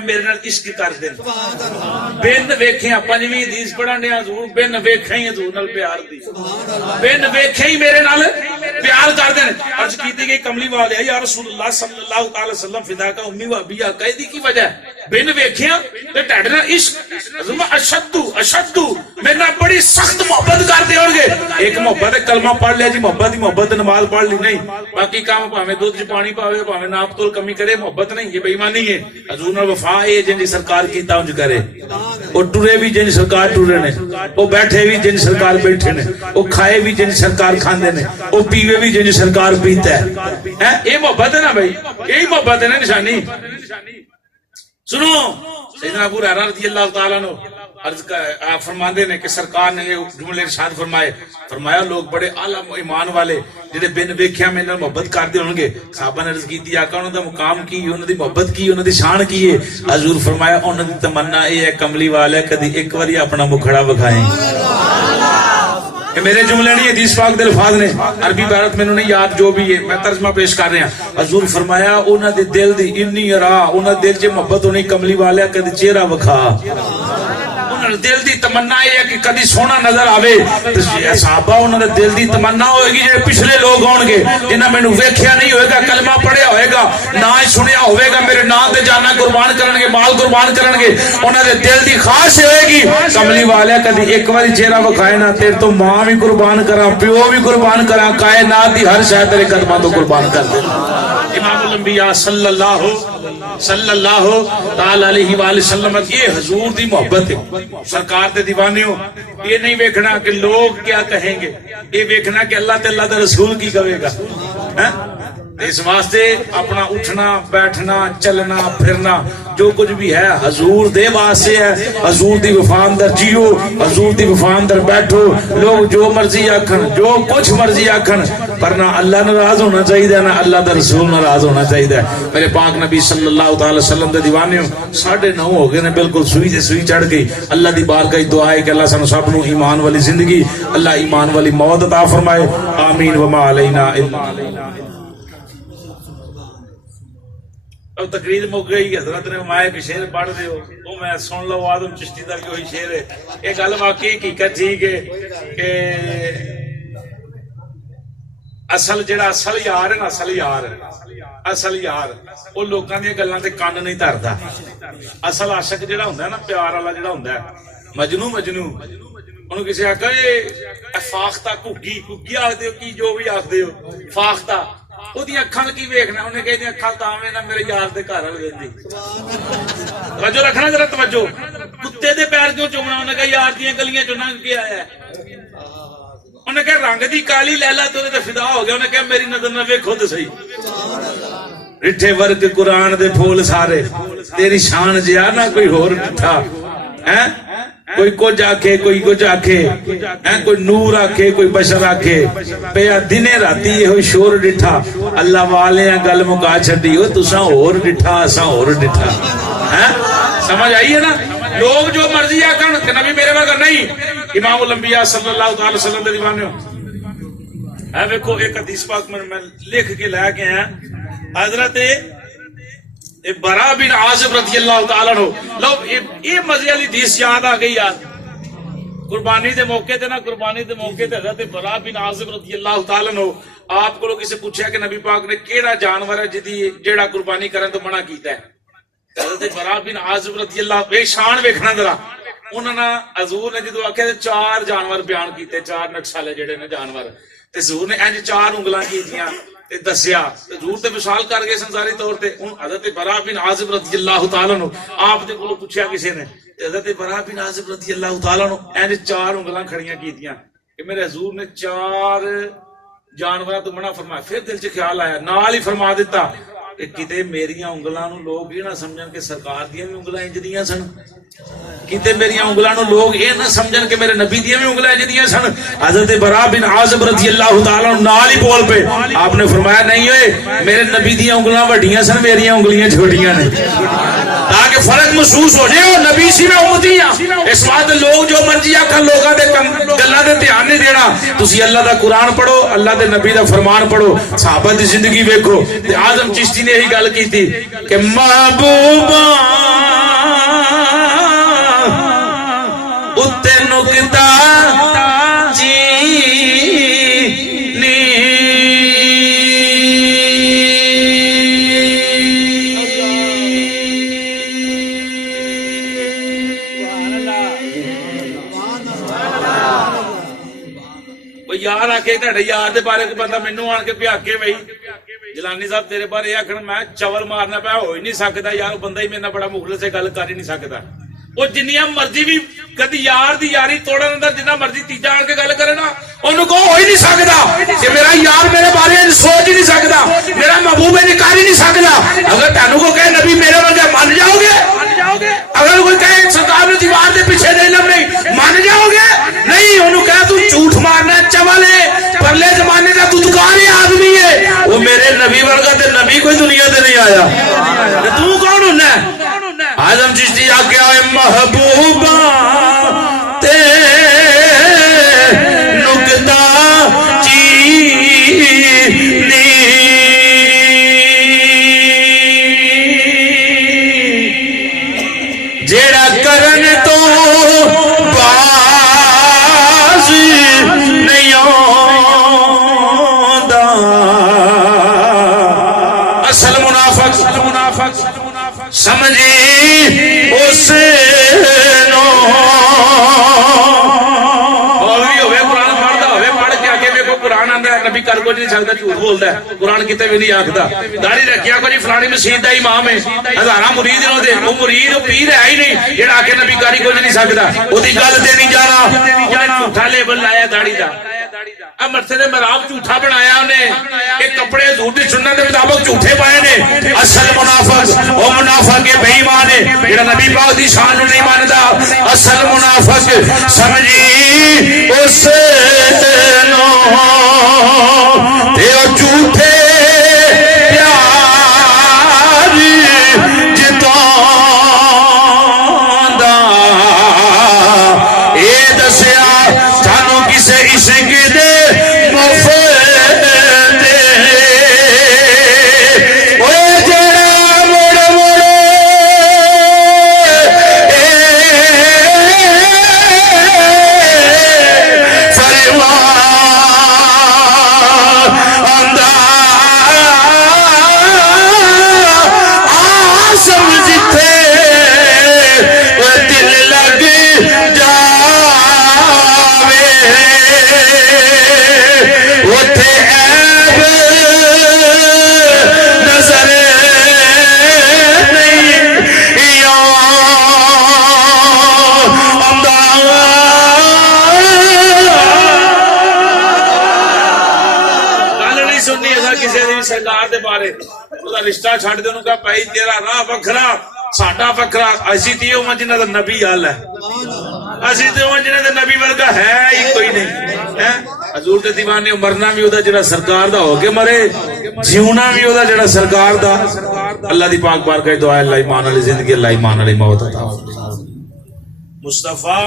मेरे नाल इश्क करदे ने। बिन वेखिया पंजवीं हदीस पढ़ने हजूर बिन वेखिया ही हजूर नाल प्यार दी, बिन वेखिया ही मेरे नाल प्यार करदे ने। अर्ज कीती गई कमली वाले या रसूलुल्लाह सल्लल्लाहु अलैहि वसल्लम फिदा का उम्मी व अबी कहदी की वजह बिन वेखिया ते टैड नाल इश्क अशद्दू मेरे नाल बड़ी सख्त मोहब्बत करदे होंगे। एक मोहब्बत कलमा पढ़ लिया जी, मोहब्बत ही मोहब्बत, नमाज पढ़ ली नहीं, बाकी काम भावे दूध च पानी पावे भावे नाप तोल कमी करे, मोहब्बत नहीं, ये बेईमानी है। हजूर नाल वफा है जिंजी सरकार कीता उंज करे। वो टुरे भी जिंज सरकार टुरे ने, वो बैठे भी जिंज सरकार बैठे ने, वो खाए भी जिंज सरकार खांदे ने, वो पीवे भी जिंज सरकार पीता है। ये मोहब्बत है ना भाई, यही मोहब्बत है ना निशानी। सुनो सैयदना अबू हुरैरा रज़ियल्लाहु ताला अन्हु आप फरमाते ने कि सरकार ने जुमले इरशाद फरमाया लोग बड़े आला ईमान वाले जिहड़े बिन वेखिया मेरे नाल मोहब्बत करदे होणगे। साहबा ने अर्ज कीती आका उन्हां दा मुकाम की, उन्हां दी मोहब्बत की, उन्हां दी शान की है? हजूर फरमाया उन्हां दी तमन्ना ये है कमली वाले कदी एक बारी अपना मुखड़ा विखाएं। मेरे जुमले नहीं हदीस पाक दे अल्फाज ने, अरबी इबारत मैनू नहीं याद जो भी है, मैं तर्जमा पेश कर रहा। हजूर फरमाया उन्हां दे दिल दी इन्नी अरा, उन्हां दिल च मोहब्बत होनी कमली वाले कदी चेहरा विखा। दिल दी तमन्ना है कि कदी सोना नजर आवे। साहबा उन्होंने दिल दी तमन्ना होगी जो पिछले लोग होंगे जिन्हें मैनू वेख्या नहीं होएगा, कलमा पढ़िया होएगा, ना सुनिया होएगा, मेरे नाम से जाना कुर्बान करनगे, माल कुर्बान करनगे, उन्होंने दिल दी खास होएगी कमली वाले कदी एक बार चेहरा विखाए ना, तेरे तो मां भी कुर्बान करा, प्यो भी कुर्बान करा, कायनात दी हर शय तेरे कदमां तो कुर्बान कर दे। इमामुल अंबिया सल्लल्लाहु ताला अलैहि वसल्लम ये हजूर दी मोहब्बत है। सरकार दे दीवाने हो, ये नहीं देखना कि लोग क्या कहेंगे, ये देखना कि अल्लाह ते अल्लाह दा रसूल की कहेगा। इस वास्ते अपना उठना बैठना चलना फिरना जो कुछ भी है हजूर दे वास्ते है। हजूर दी वफा अंदर जियो, हजूर दी वफा अंदर बैठो। लोग जो मर्जी आखन, जो कुछ मर्जी आखन, पर ना अल्लाह नाराज होना चाहिए ना अल्लाह दा रसूल नाराज होना चाहिए। मेरे पाक नबी सल्लल्लाहु अलैहि वसल्लम दे दीवाने हो 9:30 हो गए ने, बिल्कुल सुई से सुई चढ़ गई। अल्लाह दी बारगाह दुआ है कि अल्लाह सानू सब नू ईमान वाली जिंदगी, अल्लाह ईमान वाली मौत अता फरमाए। आमीन व मा अलैना इल्ला। अब तकरीर मुक गई, हजरत ने माए के शेर पढ़ दे वो मैं सुन लो। आदम चिश्ती का भी वही शेर है। एक गल वाकई हकीकत ठीक है कि असल जेड़ा असल यार है ना, असल यार वो लोगों दी गल्लां ते कान नहीं धरदा। असल आशिक जेड़ा हुंदा है ना, प्यार वाला जेड़ा हुंदा है, मजनू उन्होंने किसी आखा फाख्ता घुग्गी आखदे हो की जो भी आखदे हो, फाख्ता ਉਹਦੀ ਅੱਖਾਂ ਕੀ ਵੇਖਣਾ, ਉਹਨੇ ਕਹਿੰਦੀ ਅੱਖਾਂ ਤਾਵੇਂ ਨਾ ਮੇਰੇ ਯਾਰ ਦੇ ਘਰ ਵਾਲ ਵੇਂਦੀ। ਤਵੱਜੋ ਰੱਖਣਾ ਜਰਾ ਤਵੱਜੋ। ਕੁੱਤੇ ਦੇ ਪੈਰ ਕਿਉਂ ਚੁੰਮਣਾ, ਉਹਨੇ ਕਿਹਾ ਯਾਰ ਦੀਆਂ ਗਲੀਆਂ ਚੋਂ ਲੰਘ ਕੇ ਆਇਆ। ਉਹਨੇ ਕਿਹਾ ਰੰਗ ਦੀ ਕਾਲੀ ਲੈਲਾ ਤੇ ਉਹਦੇ ਤੇ ਫਿਦਾ ਹੋ ਗਿਆ। ਉਹਨੇ ਕਿਹਾ ਮੇਰੀ ਨਜ਼ਰ ਨਾਲ ਵੇਖੋ ਤੇ ਸਹੀ। रिठे वर्ग कुरान दे फूल सारे तेरी शान जिया ना कोई होर डिठा है कोई कुछ आखे कोई कुछ आखे है कोई नूर आखे कोई बशर आखे पे दिने राती ये शोर डिठा अल्लाह वाले गल मुका छड़ी हो तुसा होर डिठा असा होर डिठा है समझ आई है ना। लोग जो मर्जी आखन कि नबी मेरे वर्गा नहीं इमामुल अंबिया सल्लल्लाहु अलैहि वसल्लम दे दीवाने है। देखो एक हदीस पाक में मैं लिख के लेके आया हजरत बरा बिन आसिब रज़ियल्लाहु ताला अन्हु लो ये मजे वाली हदीस याद आ गई यार कुर्बानी दे मौके ते ना कुर्बानी दे मौके ते हजरत बरा बिन आसिब रज़ियल्लाहु ताला अन्हु आप को किसी पूछा कि नबी पाक ने केड़ा जानवर है जिदी जेड़ा कुर्बानी करन तो मना कीता है। हजरत बरा बिन आसिब रज़ियल्लाहु बे शान वेखना जरा उन्होंने हजूर ने जो आख्या चार जानवर बयान किए चार नक्शाले जेडे ने जानवर ते हजूर ने इंज चार उंगलां कीतियां ते दसिया हजूर ते विशाल कर गए संसारी तौर ते। हुण हजरत बरा बिन आसिब रज़ियल्लाहु ताला अन्हु आप दे कोलों पुछया किसी ने हजरत बरा बिन आसिब रज़ियल्लाहु ताला अन्हु इंज चार उंगलां खड़ियां कीतियां कि मेरे हजूर ने चार जानवरां तो मना फरमाया। फिर दिल च ख्याल आया नाल ही फरमा दिता कि किते मेरियां उंगलां नूं लोग ये ना समझन कि सरकार दियां भी उंगलां इंज दियां सन किते मेरियां उंगलां नूं लोग ये ना समझन कि मेरे नबी दियां भी उंगलां इंज दियां सन। हजरत बरा बिन आसिब रज़ियल्लाहु ताला नाल ही बोल पे आपने फरमाया नहीं ओए मेरे नबी दियां उंगलां वड्डियां सन मेरियां उंगलियां छोटियां ने ताकि फर्क महसूस हो जाए नबी सी मैं उम्मती हां। इस बात लोग जो मर्जी आखन लोगां दे गल्लां दे ध्यान नहीं देना। तुसी अल्लाह दा कुरान पढ़ो अल्लाह दे नबी दा फरमान पढ़ो सहाबा दी जिंदगी वेखो ते आजम चिश्ती ने यही गल की थी कि महबूबा उत्ते नुकता यार आके यार दे बारे बंदा मैनू आन के भ्याके बई जलानी साहब तेरे बारे आखन मैं चवल मारना पाया हो ही नहीं सकता यार बंदा ही मेरे बड़ा मुखलिस है गल कर ही नहीं सकता। वो जिन्नियां मर्जी भी कदी यार दी यारी तोड़न अंदर जिन्ना मर्जी तीजा आन के गल करे ना ओनू को हो ही नहीं सकता कि मेरा यार मेरे बारे सोच ही नहीं सकता मेरा महबूब है कर ही नहीं सकता। अगर तुहानू को कहे नबी मेरे वर्गा मान जाओगे अगर कोई कहे सरकार ने दीवार के पीछे नहीं लम नहीं मान जाओगे नहीं ओनू कहे तू झूठ मारना चवल है परले जमाने का तू दुकानी आदमी है वो मेरे नबी वर्गा ते नबी कोई दुनिया ते नहीं आया तू कौन होना आजम चिश्ती आगे आए महबूबा ते नुकता चीनी जेड़ा करन तो बाज नहीं आंदा असल मुनाफिक समझी उसे नो नबी कर कुछ नहीं सकता झूठ बोलता है कुरान किते भी नहीं आखदा दाढ़ी रखिया कोई फलानी मसीत दा इमाम है हजारां मुरीद ने वो मुरीद पीर है ही नहीं जेड़ा आके नबी कारी कुछ नहीं सकता ओदी गल ते नहीं जाना झूठा लेबल लाया दाढ़ी दा मरसे ने मराब झूठा बनाया उन्हें एक कपड़े झूठी सुन्नत के मुताबिक झूठे पाए ने असल मुनाफिक वो मुनाफिक है बेईमान है जेड़ा नबी पाक दी शान नहीं मानदा असल मुनाफिक समझी उस नो ते ओ झूठे प्यार जितांदा ए दसिया सानू किसे इश्क दे सुननी असा किसी भी सरकार के बारे ਉਹਦਾ ਰਿਸ਼ਤਾ ਛੱਡ ਦੇ ਉਹਨੂੰ ਕਹ ਭਾਈ ਤੇਰਾ ਰਾਹ ਵੱਖਰਾ ਸਾਡਾ ਵੱਖਰਾ ਅਸੀਂ ਤੇ ਉਹ ਜਿਨ੍ਹਾਂ ਦਾ ਨਬੀ ਹਾਲ ਹੈ ਅਸੀਂ ਤੇ ਉਹ ਜਿਨ੍ਹਾਂ ਦਾ ਨਬੀ ਵਰਗਾ ਹੈ ਹੀ ਕੋਈ ਨਹੀਂ ਹੈ ਹਜ਼ੂਰ ਦੇ دیਵਾਨੇ ਮਰਨਾ ਵੀ ਉਹਦਾ ਜਿਹੜਾ ਸਰਕਾਰ ਦਾ ਹੋ ਕੇ ਮਰੇ ਜਿਉਣਾ ਵੀ ਉਹਦਾ ਜਿਹੜਾ ਸਰਕਾਰ ਦਾ ਅੱਲਾਹ ਦੀ ਪਾਕ ਬਾਰਗਾਹ ਦੁਆ ਅੱਲਾਹ ਈਮਾਨ ਵਾਲੀ ਜ਼ਿੰਦਗੀ ਅੱਲਾਹ ਈਮਾਨ ਵਾਲੀ ਮੌਤ ਅਤਾ ਮੁਸਤਫਾ